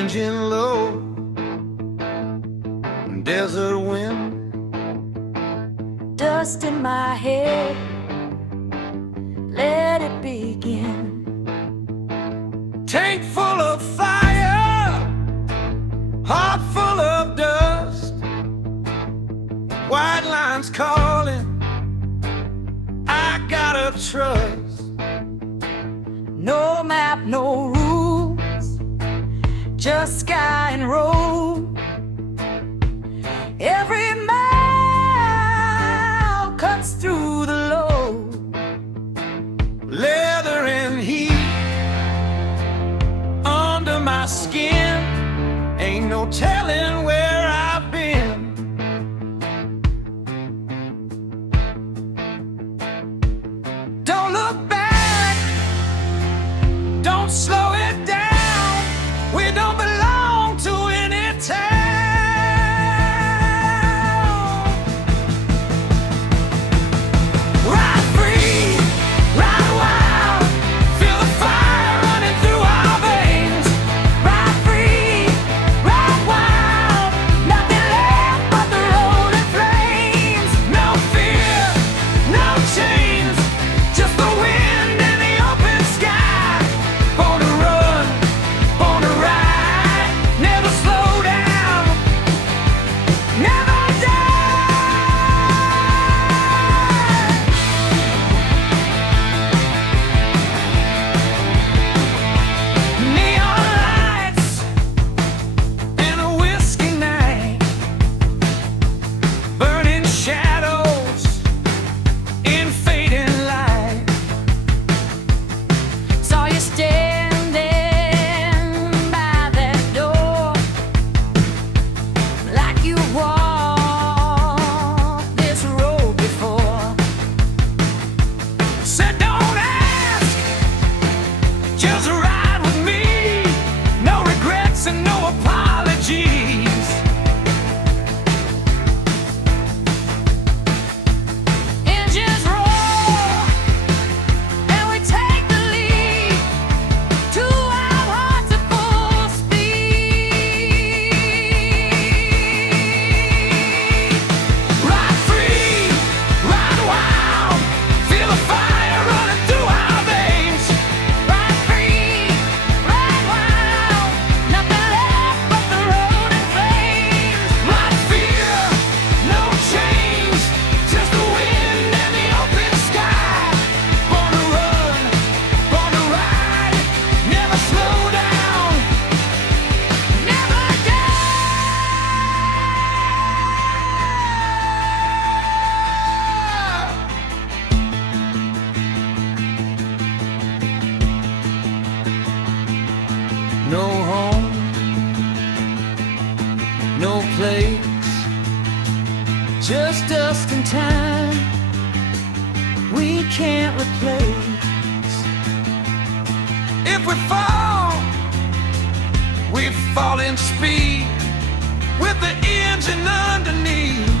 engine low, desert wind, dust in my head, let it begin. Tank full of fire, heart full of dust, white lines calling, I gotta trust. No map, no rules, just sky and road. Every mile cuts through the load. Leather and heat under my skin, ain't no telling where I've been. Don't look back, don't slow it down, we don't belong to any town. Ride free, ride wild, feel the fire running through our veins. Ride free, ride wild, nothing left but the road and flames. No fear, no chains, just the wind and the open sky. Born to run, born to ride, never slow down, never die. Neon lights and a whiskey night, burning shadows in fading light. Saw you standing by that door, like you walked this road before. Said don't ask, just ride with me. No regrets and no apologies. Engines roar, and we take the lead to our hearts at full speed. Ride free, ride wild, feel the fire running through our veins. Ride free, ride wild, nothing left but the road and flames. Not fear, no change, just the wind and the open sky. Born to run, born to ride, never slow down, never die. No home, no place, just dust and time we can't replace. If we fall in speed with the engine underneath.